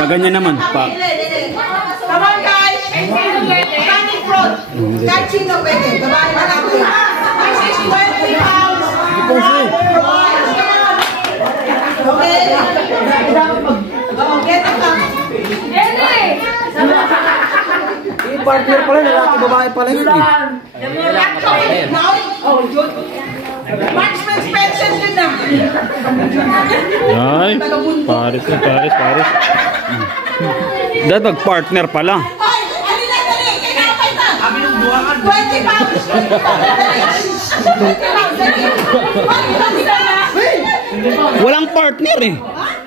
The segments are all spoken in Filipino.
Paganyan naman. Pa. Come on guys! Standing front! Kahit sino pwede. Babae na lang. This is 20 pounds. Okay? Get up lang. Yung partner pala, lalaki babae pala yun eh. Marksman Spencer din na. Ay, Paris. Dahil mag-partner pala. Hoy! Alin na, dali! Kinapay na! 20 pounds! 20 pounds, dali! Walang partner eh.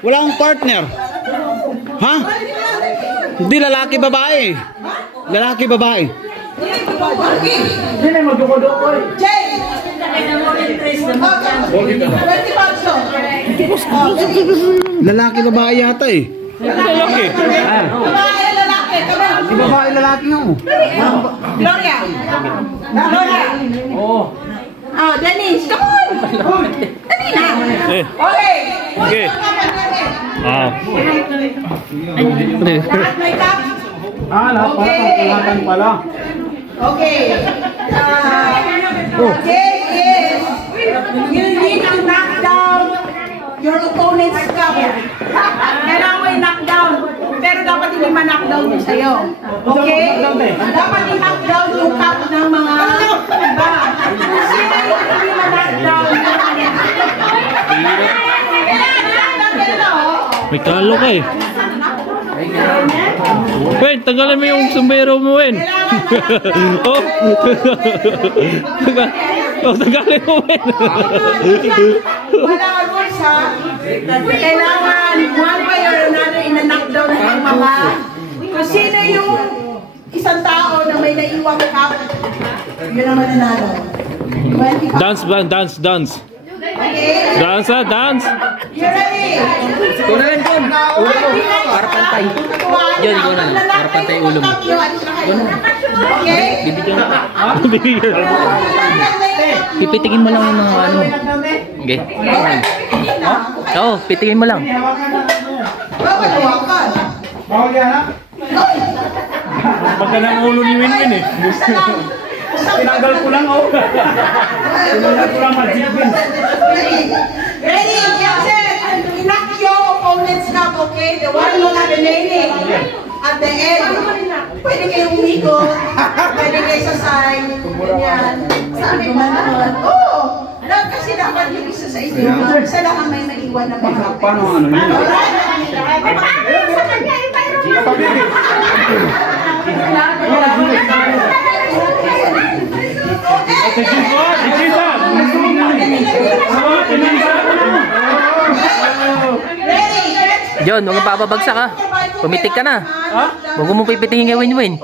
Walang partner. Ha? Hindi, lalaki babae. Lalaki babae. Hindi na magdukodokoy. Jay! 20 pounds to. Lalaki babae yata eh. Lalaki. Babae, lalaki. Si babae lalaki nga oh. Gloria. Gloria. Oo. Ah, Dennis, come on. Dali na. Okay. Okay. Ah. Lahat may cup. Lahat pala. Pangkulatan pala. Okay. Jay is, you need to knock down your opponent's cup. Kailangan mo i-knockdown. Pero dapat hindi ma-knockdown yung sa'yo. Okay? Dapat i-knockdown yung cup ng mga iba. Sino yung hindi ma-knockdown? May kalo ka eh. Wen, tagalin mo yung sombrero mo, Wen. Oh. Tagalin mo, Wen. Wala ka rules ha. Kailangan one way or another ina-knockdown ng mga kung sino yung isang tao na may naiwang cup, yun ang mananalo. Dance. Okay? Dance. You ready? Kunalan ko. Para pantay. Yan, ikaw na. Para pantay ulo mo. Okay? Bibigyan ka. Pipitigin mo lang yung mga ano. Okay. Oo, pitigin mo lang. Bawal yan ha? Pagka ng ulo ni Winwin eh. Tinanggal ko lang oh. Tinanggal ko lang Magic Wins. Ready? Yes, sir. Knock your opponent's cup, okay? The one who's remaining at the end. Pwede kayong umikot. Pwede kayo sa side. Ganyan. Sabi mo naman. Oo. Kasi dapat yung isa sa inyo. Isa lang ang may maiwan na mga. Paano ano yun? Sa kanya, John, huwag mong papabagsak ha. Pumitik ka na. Huwag mong pipitingin kay Winwin.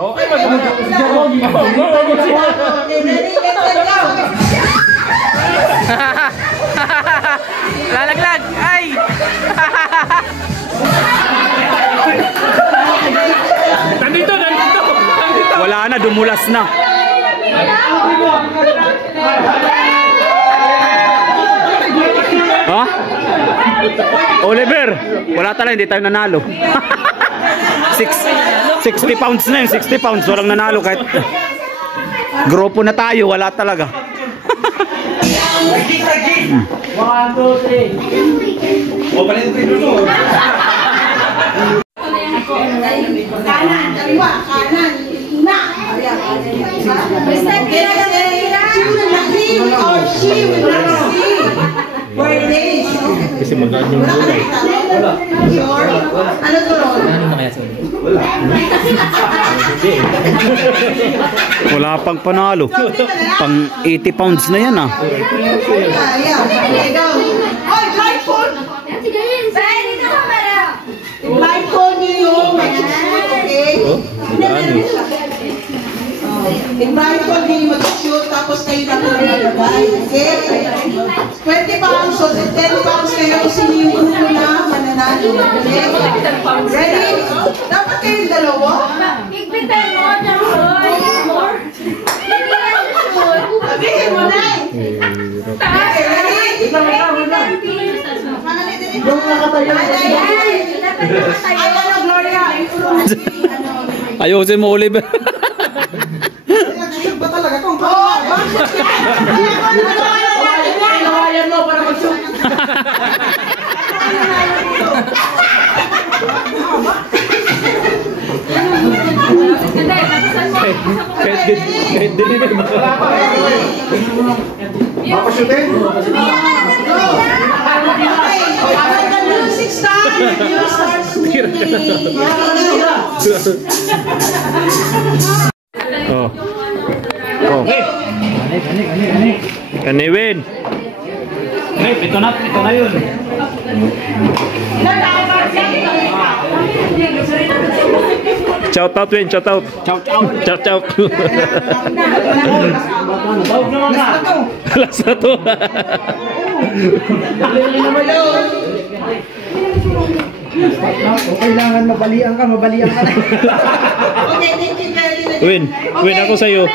Lalaglag! Ay! Nandito! Wala na, dumulas na. Ha? Oliver, wala talaga, hindi tayo nanalo. 60 pounds na yun, 60 pounds, walang nanalo kahit grupo na tayo, wala talaga. 1, 2, 3. O, palit ko yung kanan, kaliwa, kanan, una. Basta he or she will not see where it is. Kasi magkano yung gulay. Sure? Ano to, Ron? Ano na kaya sa'yo? Wala pang panalo. Pang 80 pounds na yan ah. Yeah, there you go. Oh, blindfold! Blindfold niyo yung mag-shoot, okay? I-blindfold niyo yung mag-shoot, tapos kayo na kung nalagay, okay? 20 pounds, so 10 pounds kayo kung sino yung grupo na mananalo, okay? Ready? Dapat kayong dalawa? Higpitan mo, Jaroy! Sabihin mo na eh! Okay, ready? Yung nakatayo. Ay, ano, Gloria? Ayusin mo, Oliver. Nag-shoot ba talaga kung bakit? Pinawayan mo para mag-shoot. Kahit deliver mo. Papasutin? When the music starts, you start swinging. Oh. Oh. Kaniwin. Hey, ito na yun. Shout out, Win. Shout out. Chow, chow. Shout out. Tawag naman ka. Alas na to. Kailangan mabalian ka na. Okay, thank you very much. Win. Win, ako sa'yo.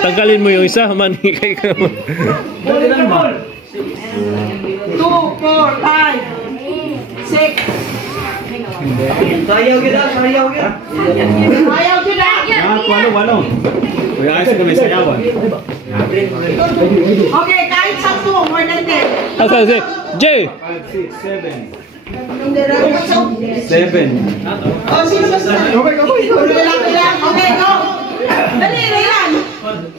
Tanggalin mo yung isa. Manikay ka mo. 2, 4, 5, 6. Sayaw gila, sayaw gila. Ayaw ko na. Walo. Uy, ayos ko may sayawan. Okay, kahit 10, more than 10. Asa, asa. Jay. 5, 6, 7. 7. Oh, sino ba sa? Okay, lang. Okay, go. Dali na yan. 1.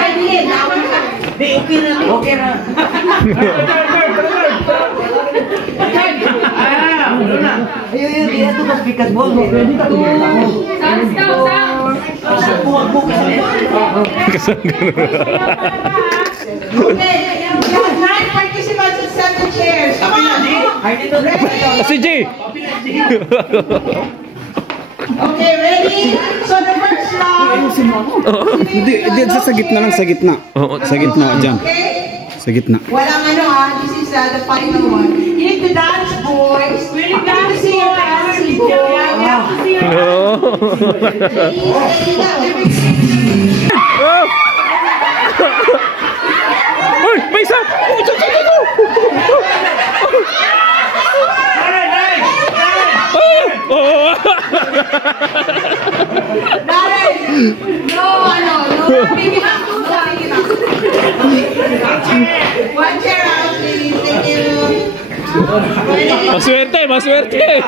Ay, din. Okay na. Ayun, ito mas bikas mo. Okay, we have 9 participants and 7 chairs. Come on. Si Jay. Okay, ready? So the first round. Hindi, sa gitna lang, sa gitna. Oo. Sa gitna, dyan. Okay? Sa gitna. Walang ano this is the final one. You need to dance, boys. We need to see your dancing, boys. Uy, may isa! No, baby back. One chair out, please. Thank you. Maswerte.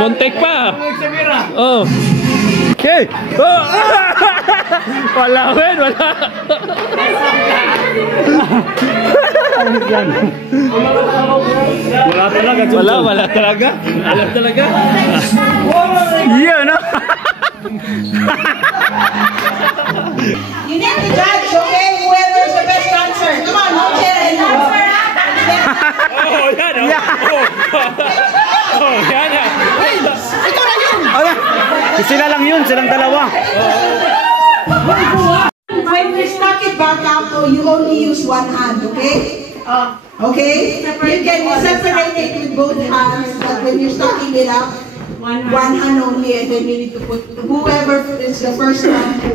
Montek pa. Oh. Okay. Oh. Wala. Wala talaga. Yeah, no? You need to judge, okay? Whoever is the best dancer. Come on, no chair and dancer. Oh, yan. Oh, yan. Ito na yun. Sila lang yun, silang dalawa. When you stack it back up, you only use one hand, okay? Okay? You can separate it with both hands, but when you're stacking it up, one hand only, and then you need to put whoever is the first one to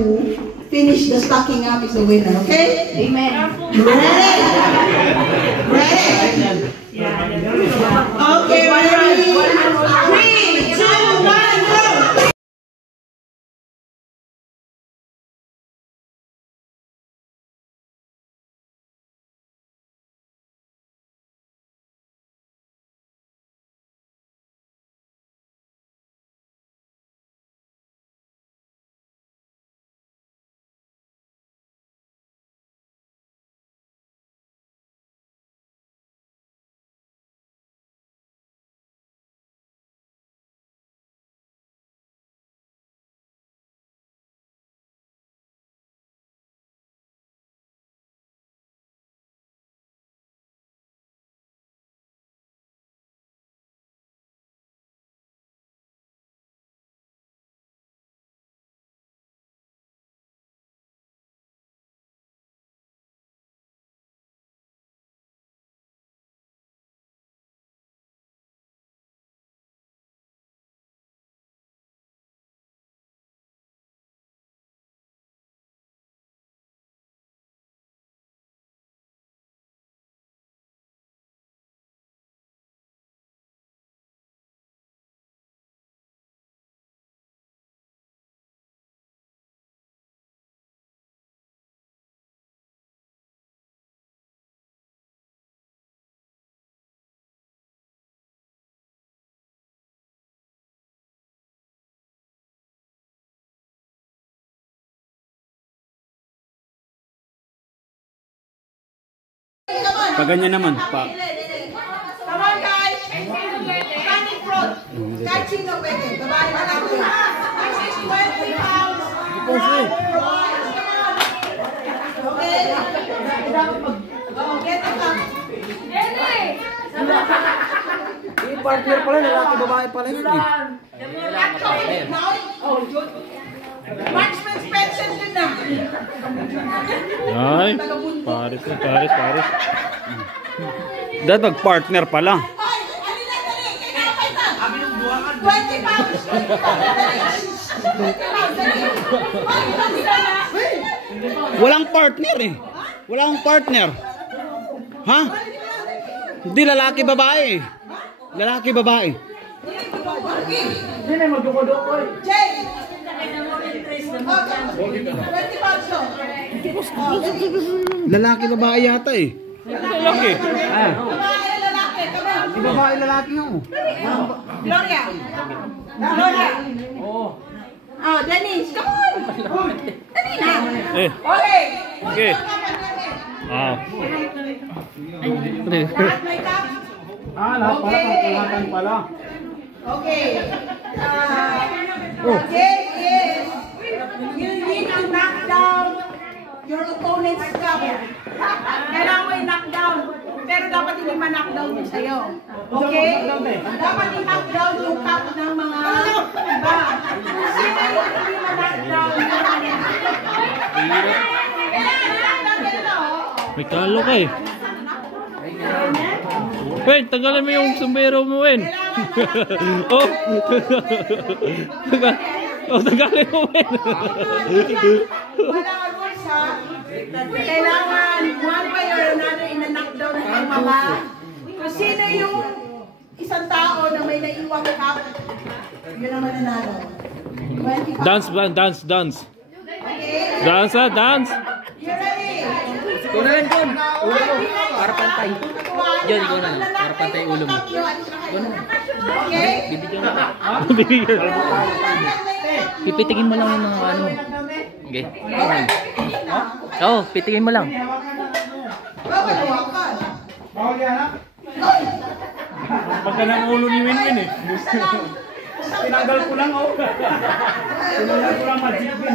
finish the stacking up is the winner, okay? Amen. Ready? Okay, ready? 3, Paganyan naman. Come on guys. Stand in front. Kahit sino pwede. Babae na lang. 20 pounds. Okay. Oh, get up. Partner pala, lalaki babae pala yun eh. Marksman Spencer din na. Ay, Paris na, Paris. Dahil mag-partner pala. Hoy, alin na, dali. Kinakapay na. 20 pounds. 20 pounds, dali. Hoy, 20 pounds. Walang partner eh. Walang partner. Ha? Hindi, lalaki babae. Lalaki babae. Hindi na magduko-duko. Jay. 20 pounds to. Lalaki babae yata eh. Lalaki. Babae, lalaki. Di babae lalaki nga oh. Gloria. Gloria. Oh, Dennis, come on. Dali na. Eh. Okay. Okay. Wow. Lahat may cup. Lahat pala, pangkulatan pala. Okay. Game is you need to knock down your opponent's cup. Kailangan mo i-knock down. Pero dapat hindi ma-knock down yung sa'yo. Okay? Dapat i-knock down yung cup ng mga iba. Sino yung hindi ma-knock down yung May kalo ka eh. Wait, tanggalin mo yung sombrero mo, Wen. Oh. Tanggalin mo, Wen. Wala rules ha. Kailangan one way or another ina-knock down ng mga kung sino yung isang tao na may naiwang cup, yun ang mananalo. 25. Dance, dance. Okay? Dance, dance. You ready? Ikaw na lang, John. Ulo mo. Para pantay. John, ikaw na lang. Para pantay ulo mo. Okay? Bibigyan mo. Pipitigin mo lang yung mga ano. Okay. Oo, pitigin mo lang. Bawal yan ha? Pagka ng ulo ni Winwin eh. Tinanggal ko lang oh. Tinanggal ko lang magic win.